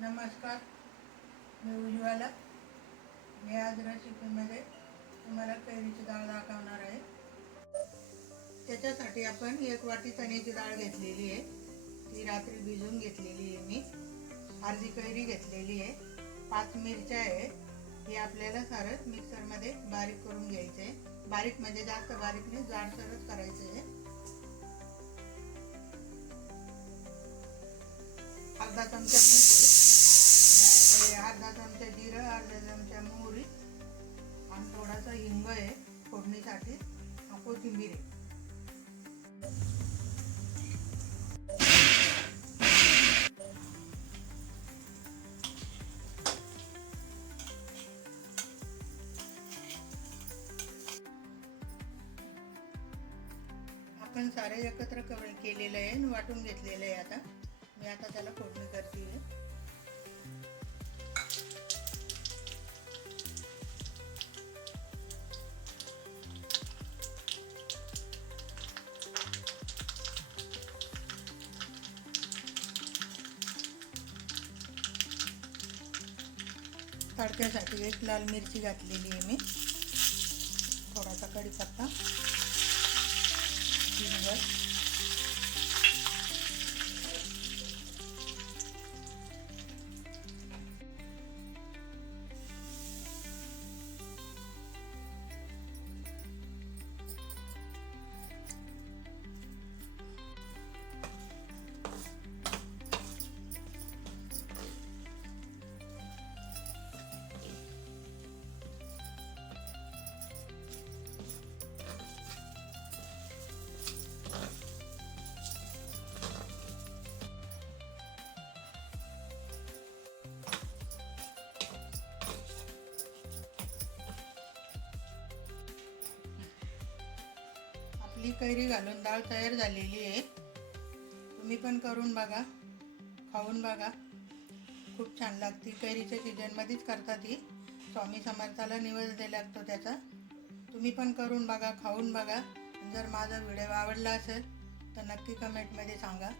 नमस्कार, मी उज्ज्वला. मी आज रेसिपीमध्ये तुम्हाला कैरीची डाळ दाखवणार आहे. त्याच्यासाठी आपण 1 वाटी चण्याची डाळ घेतलेली आहे. ती रात्री भिजवून घेतलेली आहे मी. अर्धी कैरी घेतलेली आहे. 5 मिरच्या आहे. हे आपल्याला सारं मिक्सरमध्ये बारीक करून घ्यायचं आहे. बारीक म्हणजे जास्त बारीक नाही, जाडसरच करायचं आहे. अर्धा चमचा मीठ, अर्धा चमचा जिरं, अर्धा चमचा मोहरी आणि थोडासा हिंग आहे फोडणीसाठी. कोथिंबीर आहे. आपण सारे एकत्र केलेलं आहे आणि वाटून घेतलेलं आहे. आता मी त्याला फोडणी करते. तडक्यासाठी 1 लाल मिरची घातलेली आहे मी. थोडासा कढीपत्ता, हिंग, आपली कैरी घालून डाळ तयार झालेली आहे. तुम्ही पण करून बघा, खाऊन बघा. खूप छान लागते. कैरीच्या सीजनमध्येच करतात ही. स्वामी समर्थाला नैवेद्य लागतो त्याचा. तुम्ही पण करून बघा, खाऊन बघा. जर माझा व्हिडिओ आवडला असेल तर नक्की कमेंटमध्ये सांगा.